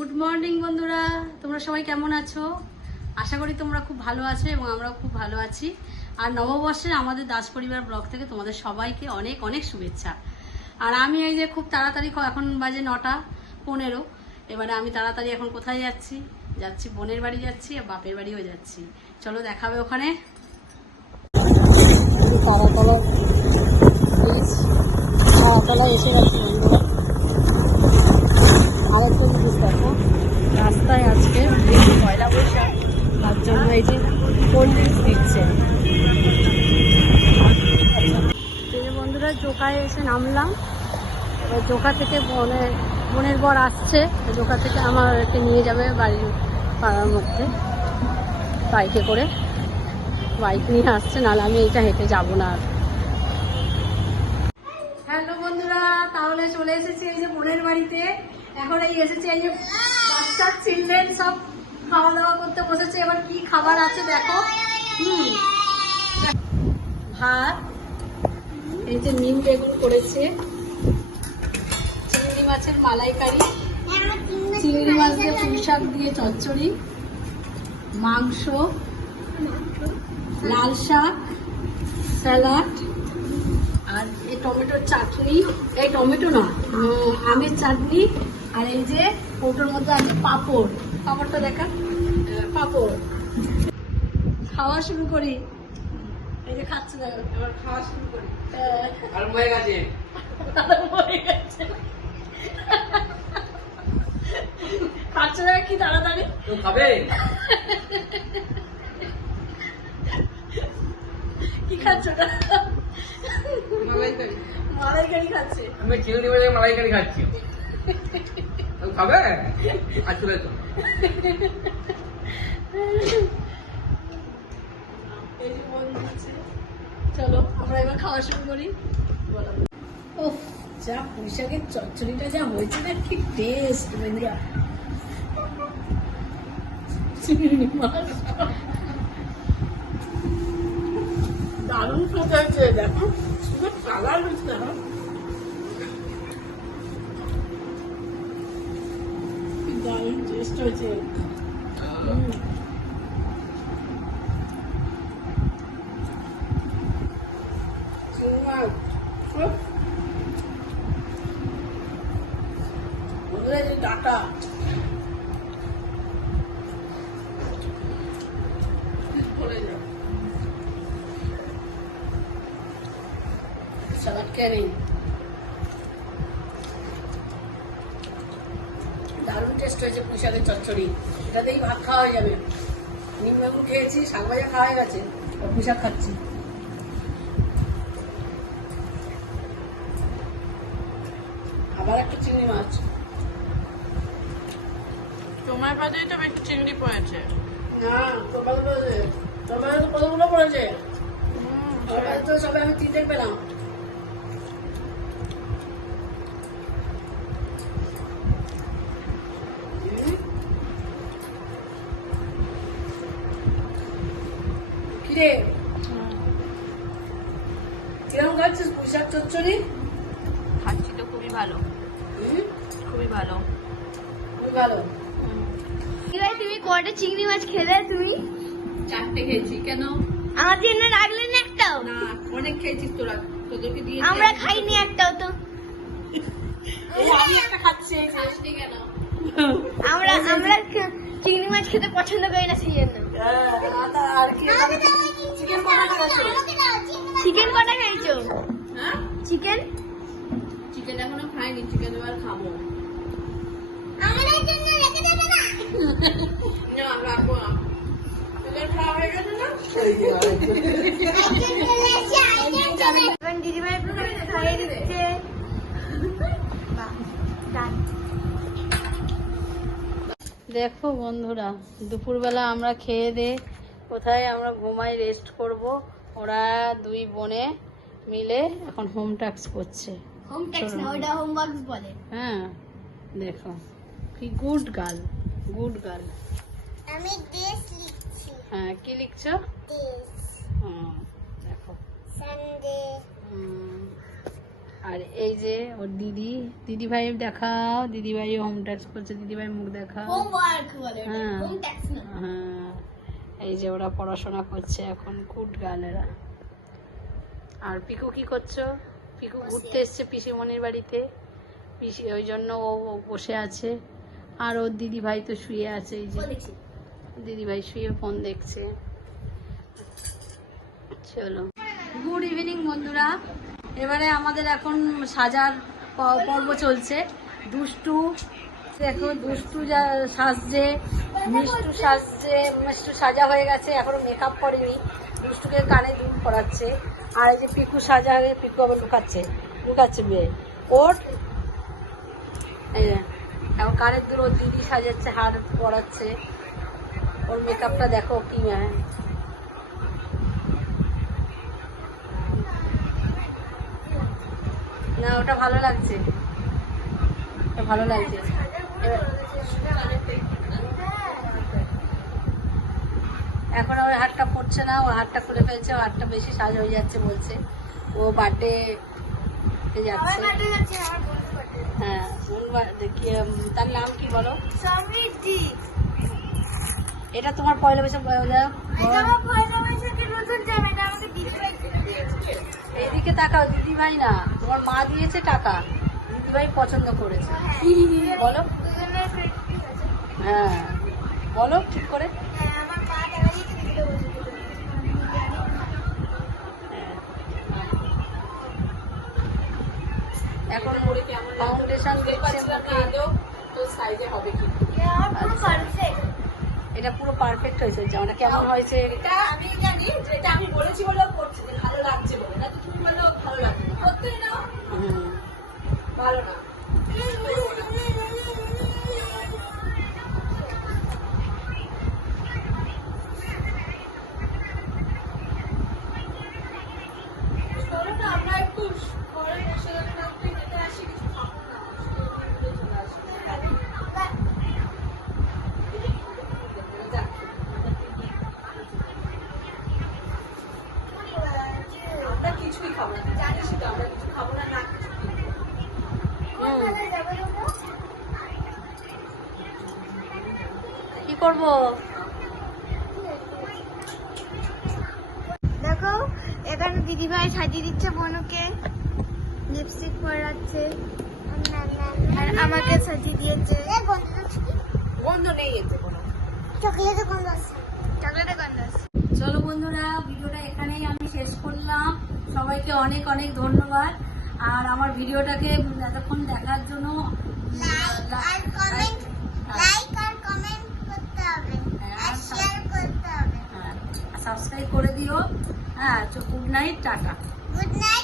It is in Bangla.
গুড মর্নিং বন্ধুরা, তোমরা সবাই কেমন আছো? আশা করি তোমরা খুব ভালো আছো এবং আমরাও খুব ভালো আছি। আর নববর্ষের আমাদের দাস পরিবার ব্লগ থেকে তোমাদের সবাইকে অনেক অনেক শুভেচ্ছা। আর আমি এই যে খুব তাড়াতাড়ি, এখন বাজে 9:15। এবারে আমি তাড়াতাড়ি এখন কোথায় যাচ্ছি? যাচ্ছি বোনের বাড়ি যাচ্ছি আর বাপের বাড়িও যাচ্ছি। চলো দেখাবে ওখানে। তারাতলা এসে গেছি বন্ধুরা। আরেকটা জিনিস দেখো, রাস্তায় আজকে পয়লা বৈশাখ, তার জন্য এই যে কোল্ড ড্রিঙ্কস দিচ্ছে। বন্ধুরা জোকায় এসে নামলাম। এবার জোকা থেকে বোনের বর আসছে, জোকা থেকে আমাকে নিয়ে যাবে বাড়ির পাড়ার মধ্যে বাইকে করে। বাইক নিয়ে আসছে, নাহলে আমি এইটা হেঁটে যাবো না আর। হ্যালো বন্ধুরা, তাহলে চলে এসেছি এই যে বোনের বাড়িতে। এখন এই এসেছি, এই যে বাচ্চা চিলড্রেন সব খাওয়া দাওয়া করতে বসেছে। এবার কি খাবার আছে দেখো। ভাত, এই যে নিম বেগুন করেছে, চিংড়ি মাছের মালাইকারি, চিংড়ি মাছ দিয়ে পুঁই শাক দিয়ে চচ্চড়ি, মাংস, লাল শাক, স্যালাড, আর এই টমেটোর চাটনি, এই টমেটো না আমের চাটনি, আর এই যে ওটার মধ্যে আছে পাঁপড়। পাঁপড়টা দেখা, পাঁপড়। খাওয়া শুরু করি। এই যে খাচ্ছে দেখো, এবার খাওয়া শুরু করি। খাচ্ছে না কি তাড়াতাড়ি খাবে? কি খাচ্ছ? মালাইকারি খাচ্ছে। আমি চিংড়ি মাছের মালাইকারি খাচ্ছি। খাবে? আচ্ছা তো চলো আমরা এবার খাওয়া শুরু করি। ওহ, যা পুঁই শাকের চচ্চড়িটা যা হয়েছে না, কি টেস্ট বন্ধুরা। চিংড়ি মাছ দারুণ খেতে হয়েছে। দেখো সুন্দর কালার হয়েছে, দেখো দারুণ টেস্ট হয়েছে। টাটা সালাদ খেয়ে নিই। দারুণ টেস্ট হয়েছে পুঁই শাকের চচ্চড়ি। এটাতেই ভাত খাওয়া হয়ে যাবে। নিম বেগুন খেয়েছি, শাক ভাজা খাওয়া হয়ে গেছে, পুঁই শাক খাচ্ছি। আবার একটা চিংড়ি মাছ। তোমার পাতেই তো একটু চিংড়ি পড়েছে। না, তোমার পড়েছে, তোমার তো কতগুলো পড়েছে। তো সবে আমি 3টে পেলাম। কিরে কিরকম খাচ্ছিস পুঁই শাক চচ্চড়ি? খাচ্ছি তো খুবই ভালো, খুবই ভালো, খুবই ভালো। তুমি কটা চিংড়ি মাছ খেলে? তুমি 4টে খেয়েছি। কেন আমার জন্য রাখলে না একটাও? না, অনেক খেয়েছিস তোরা, তোদেরকে দিয়ে আমরা খাইনি একটাও তো। আমি একটা খাচ্ছি। কেন আমরা চিংড়ি মাছ খেতে পছন্দ করি না, সেই জন্য। আর কি চিকেন কটা খেয়েছো? চিকেন কটা খেয়েছো? হ্যাঁ, চিকেন চিকেন এখনো খাইনি, চিকেন এবার খাবো। আমাদের জন্য রেখে দেবে না? না, রাখবো না। তোদের খাওয়া হয়ে গেছে না? এখন দিদিভাই খাইয়ে দিচ্ছে। দেখো বন্ধুরা, দুপুরবেলা আমরা খেয়ে দিয়ে কোথায় আমরা ঘুমাই, রেস্ট করব। ওরা দুই বোনে মিলে এখন হোম টাস্ক করছে। হোম ট্যাক্স না, ওটা হোমওয়ার্ক বলে। হ্যাঁ দেখো কি গুড গার্ল, গুড গার্ল। আমি ডেস লিখছি। হ্যাঁ, কি লিখছো? ডেস দেখো সানডে আর এই যে ওর দিদি ভাই দেখাও, দিদি ভাই হোম টাস্ক করছে, দিদি ভাই মুখ দেখাও। হোমওয়ার্ক বলে হ্যাঁ। হোম ট্যাক্স না। হ্যাঁ, এই যে ওরা পড়াশোনা করছে এখন, গুড গার্লেরা। আর পিকু কি করছো? পিকু ঘুরতে এসছে পিসিমণির বাড়িতে, পিসি ওই জন্য ও বসে আছে। আর ওর দিদি ভাই তো শুয়ে আছে, এই যে দেখছি দিদি ভাই শুয়ে ফোন দেখছে। চলো, গুড ইভিনিং বন্ধুরা। এবারে আমাদের এখন সাজার পর্ব চলছে। দুষ্টু দেখো, দুষ্টু যা সাজছে, মিষ্টু সাজা হয়ে গেছে, এখনো মেকআপ করেনি। দুষ্টুকে কানে দুধ পড়াচ্ছে। আর এই যে পিকু সাজা হয়ে, পিকু আবার লুকাচ্ছে বিয়ে ওর। এই যে এখন কানের দুধ ওর দিদি সাজাচ্ছে, হার পড়াচ্ছে। ওর মেকআপটা দেখো কি না, ওটা ভালো লাগছে, ওটা ভালো লাগছে। এখন ওর হাতটা পড়ছে না, ও হাতটা খুলে ফেলছে, ও হাতটা বেশি সাজ হয়ে যাচ্ছে বলছে। ও বার্থডে যাচ্ছে। হ্যাঁ, তার নাম কি বলো? সমৃদ্ধি। এটা তোমার পয়লা বৈশাখ এইদিকে তাকাও, দিদি ভাই না, তোমার মা দিয়েছে টাকা, দিদি ভাই পছন্দ করেছে। বলো, হ্যাঁ বলো ঠিক করে। এখন ফাউন্ডেশন এটা পুরো পারফেক্ট হয়েছে, জামাটা কেমন হয়েছে? এটা আমি জানি, যেটা আমি বলেছি বলে করছি, যে ভালো লাগছে বলে। না তো তুমি বলো ভালো লাগছে না, করতেই না ভালো না। চলো না, আমরা একটু ঘরে বসে থাকতে যেতে আসি, কিছু খাবো না, চলে আসি। আমরা কিছুই খাবো না, জানিস তো আমরা কিছু খাবো না, না কিছু কি করব? দেখো এখানে দিদিভাই সাজিয়ে দিচ্ছে বনুকে, লিপস্টিক পরাচ্ছে, আর আমাকে সাজিয়ে দিয়েছে। গন্ধ নেই এতে কোনো। চকলেটের গন্ধ আছে। চলো বন্ধুরা, ভিডিওটা এখানেই আমি শেষ করলাম। সবাইকে অনেক অনেক ধন্যবাদ। আর আমার ভিডিওটাকে এতক্ষণ দেখার জন্য সাবস্ক্রাইব করে দিও। হ্যাঁ, good night, tata. Good night.